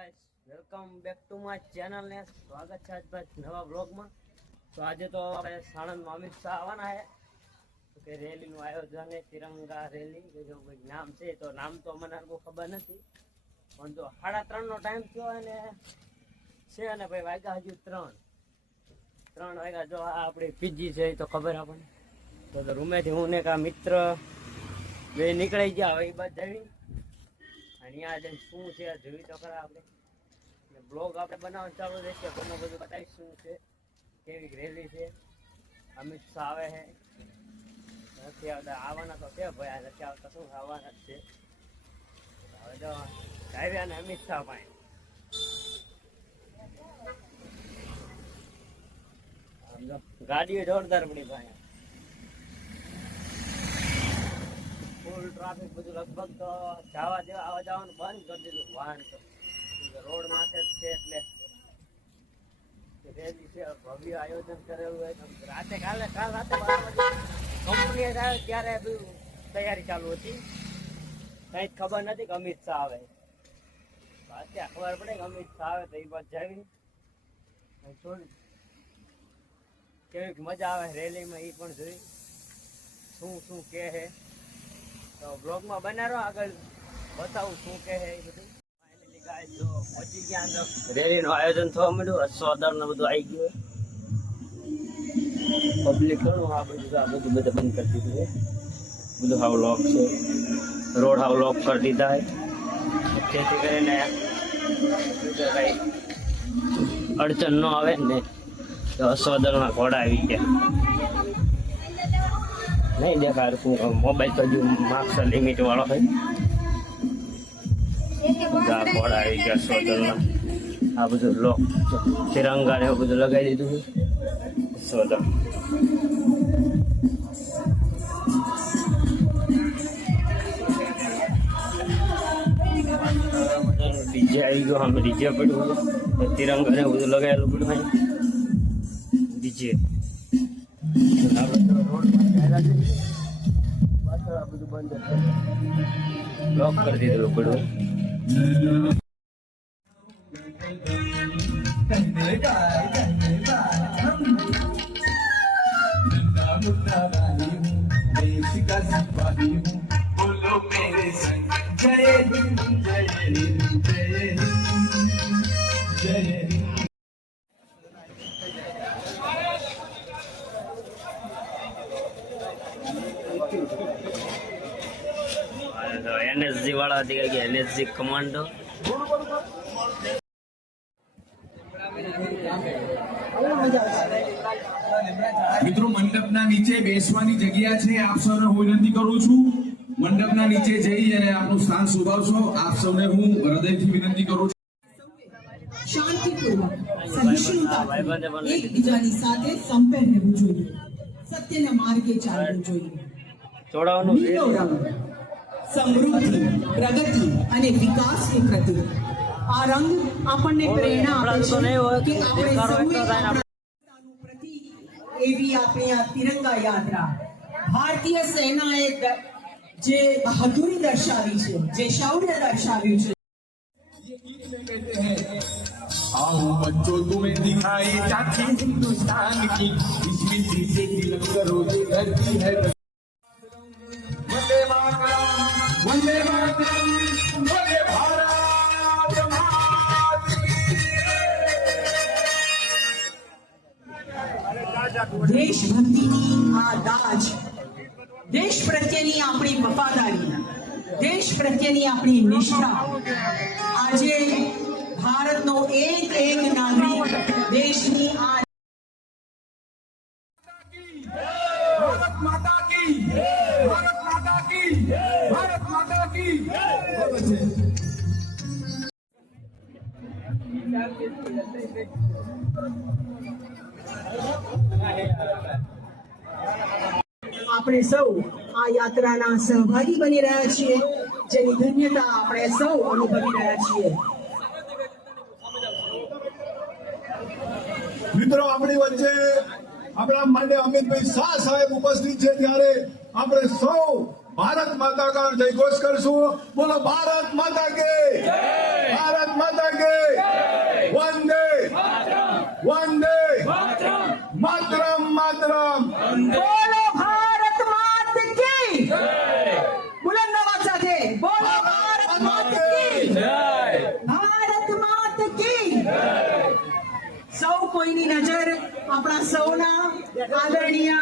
Guys welcome back to my channel ને સ્વાગત છે આજના નવા બ્લોગમાં। તો આજે તો આપણે સાણંદમાં અમિત શાહ આવવાના છે કે રેલીનું આયોજન છે તિરંગા રેલી કે જો કોઈ નામ છે તો નામ તો મને બહુ ખબર નથી પણ જો 3:30 નો ટાઈમ થયો અને છે અને ભાઈ વાગ્યા હજુ 3 વાગ્યા। જો આ આપણી પીજી છે તો ખબર આપણને તો રૂમેથી હું ને કા મિત્ર બે નીકળી ગયા હવે એ બાદ જવી અહીંયા જઈને શું છે જોઈ તો ખરા આપણે બ્લોગ આપણે બનાવવાનું ચાલુ રહેશે ઘણું બધું બતાવીશ શું છે કેવી રેલી છે અમિત શાહ આવે છે નથી આવતા આવવાના તો છે ભાઈ આ નથી આવતા શું આવવાના જ છે હવે જો આવ્યા ને અમિત શાહ પાસે ગાડીઓ જોરદાર પડી ભાઈ ફૂલ ટ્રાફિક બધું લગભગ તો જવા દેવા આવવા જવાનું બંધ કરી દીધું વાહન તો રોડ માથે જ છે એટલે રેલી છે ભવ્ય આયોજન કરેલું હોય રાતે કાલ રાતે 12 વાગે કંપની આવે ત્યારે બધું તૈયારી ચાલુ હતી કઈ ખબર નથી કે અમિત શાહ આવે અત્યારે ખબર પડે કે અમિત શાહ આવે તો એ બાદ જાવી કેવી મજા આવે રેલીમાં એ પણ જોઈ શું કે છે તો બ્લોગમાં બનાવો આગળ બતાવું શું કે છે એ બધું ફાઇનલી ગાઈસ જો પહોંચી ગયા અંદર રેલીનું આયોજન થવા માંડ્યું અશ્વદર ને બધું આવી ગયું પબ્લિક ઘણું આ બધું બંધ કરી દીધું છે બધું હાવ લોક છે રોડ હાવ લોક કરી દીધા છે જેથી કરીને કઈ અડચણ ન આવે ને તો અશ્વદળના ઘોડા આવી ગયા નહીં દેખાડ મોબાઈલ તો હજુ માર્ક્સ લિમિટ વાળો હોય ઘોડા આવી ગયા અશ્વદળના આ બધું લોક તિરંગા ને એવું બધું લગાવી દીધું છે અશ્વદળ ડીજે આવી ગયો અમે ડીજે પડ્યું તિરંગા ને બધું લગાવેલું પડ્યું ડીજે બધું બંધ બ્લોક કરી દીધેલું પડ્યું एनएसजी वाला दिखा गया एनएसजी कमांडो મિત્રો મંડપના નીચે બેસવાની જગ્યા છે આપ સૌને હું વિનંતી કરું છું મંડપના નીચે જઈ અને આપનું સ્થાન શોભાવશો આપ સૌને હું હૃદયથી વિનંતી કરું છું શાંતિપૂર્વક સહિષ્ણુતા એકબીજાની સાથે સંપેર રહેવું જોઈએ સત્યના માર્ગે ચાલવું જોઈએ લીલો રંગ સમૃદ્ધિ પ્રગતિ અને વિકાસનું પ્રતીક આ રંગ આપણને પ્રેરણા આપે છે કે આપણે સૌએ આપણાનું પ્રતીક એવી આપણી આ તિરંગા યાત્રા ભારતીય સેનાએ જે બહાદુરી દર્શાવી છે જે શૌર્ય દર્શાવ્યું છે आओ बच्चों तुम्हें दिखाई जाती हिंदुस्तान की इसमें से तिलक करो ये धरती है वंदे मातरम वंदे मातरम वंदे भारत દેશભક્તિની આ દાજ દેશ પ્રત્યેની આપણી વફાદારી દેશ પ્રત્યેની આપણી નિષ્ઠા આજે ભારતનો એક નાગરિક દેશની આ भारत माता की भारत माता की भारत माता की આપણે સૌ આ યાત્રાના સહભાગી બની રહ્યા છીએ જેની ધન્યતા આપણે સૌ અનુભવી રહ્યા છીએ મિત્રો આપણી વચ્ચે આપણા માટે અમિતભાઈ શાહ સાહેબ ઉપસ્થિત છે ત્યારે આપણે સૌ भारत माता का जय घोष करशु। बोलो भारत माता के, भारत माता के। નજર આપણા સૌના આદરણીય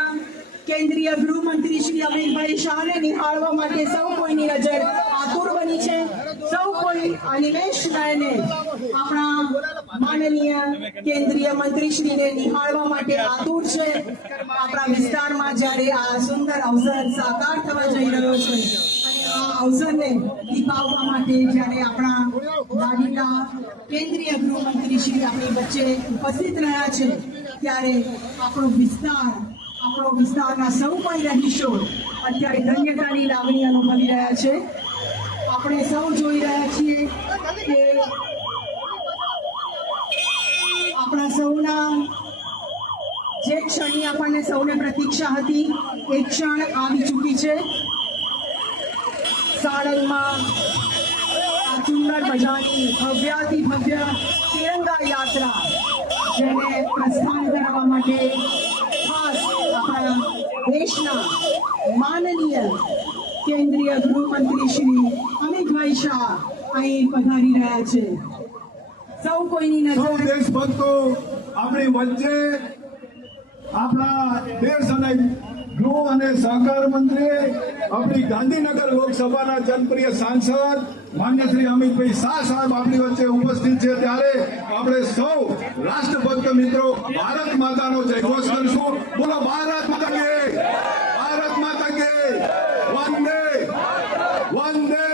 કેન્દ્રીય ગૃહમંત્રી શ્રી અમિતભાઈ શાહને નિહાળવા માટે સૌ કોઈની નજર આતુર બની છે. સૌ કોઈ અનિમેષ નયને આપણા માનનીય કેન્દ્રીય મંત્રીશ્રીને નિહાળવા માટે આતુર છે. આપણા વિસ્તારમાં જ્યારે આ સુંદર અવસર સાકાર થવા જઈ રહ્યો છે અને આ અવસરને દીપાવવા માટે જ્યારે આપણા લાડીલા કેન્દ્રીય ગૃહમંત્રી શ્રી આપણી વચ્ચે ઉપસ્થિત રહ્યા છે ત્યારે આપણો વિસ્તારના સૌ કોઈ રહીશો અત્યારે ધન્યતાની લાગણી અનુભવી રહ્યા છે. આપણે સૌ જોઈ રહ્યા છીએ કે આપણા સૌના જે ક્ષણની આપણને સૌને પ્રતીક્ષા હતી એ ક્ષણ આવી ચૂકી છે. સાણંદમાં આ સુંદર મજાની ભવ્યાતિ ભવ્ય તિરંગા યાત્રા જેને પ્રસ્થાન કરાવવા માટે ખાસ આપણા દેશના માનનીય કેન્દ્રીય ગૃહમંત્રી શ્રી અમિતભાઈ શાહ અહીં પધારી રહ્યા છે. સૌ કોઈની સૌ નજર દેશભક્તો આપણી વચ્ચે આપણા દેશ અને ગૃહ અને સહકાર મંત્રી આપણી ગાંધીનગર લોકસભાના જનપ્રિય સાંસદ માન્ય શ્રી અમિતભાઈ શાહ સાહેબ આપણી વચ્ચે ઉપસ્થિત છે ત્યારે આપણે સૌ રાષ્ટ્રભક્ત મિત્રો ભારત માતાનો જયઘોષ કરશું. બોલો ભારત માતા કે, ભારત માતા કે, વંદે વંદે.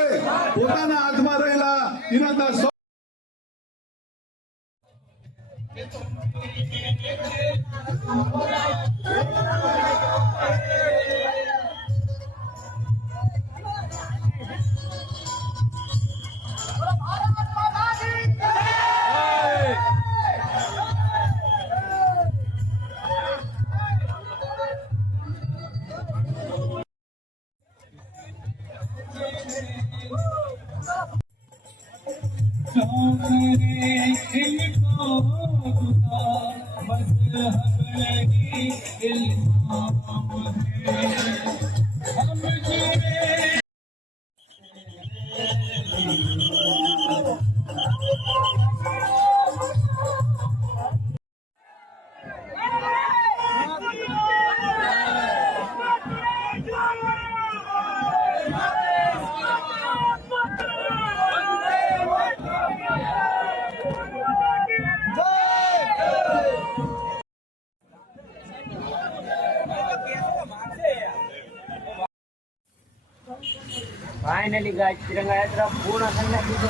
પોતાના હાથમાં રહેલા તિરંગા સૌ ફાઇનલી ગાઈસ તિરંગા યાત્રા પૂર્ણ કરી નાખી છે.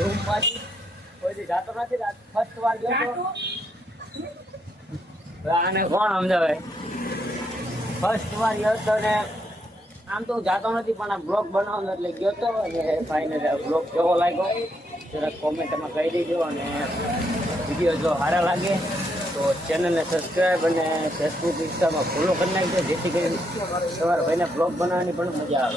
રૂમ માંથી કોઈ જાતો નથી. ફર્સ્ટ વાર ગયો તો આને કોણ સમજાવે. ફર્સ્ટ વાર ગયો તો ને આમ તો જાતો નથી પણ આ બ્લોગ બનાવવાનો એટલે ગયો તો અને ફાઇનલી બ્લોગ કેવો લાગ્યો જરાક કોમેન્ટમાં કહી દેજો. અને વિડીયો જો સારા લાગે તો ચેનલને સબસ્ક્રાઈબ અને ફેસબુક ઇન્સ્ટામાં ફોલો કરી નાખજો જેથી કરીને તમારા ભાઈને બ્લોગ બનાવવાની પણ મજા આવે.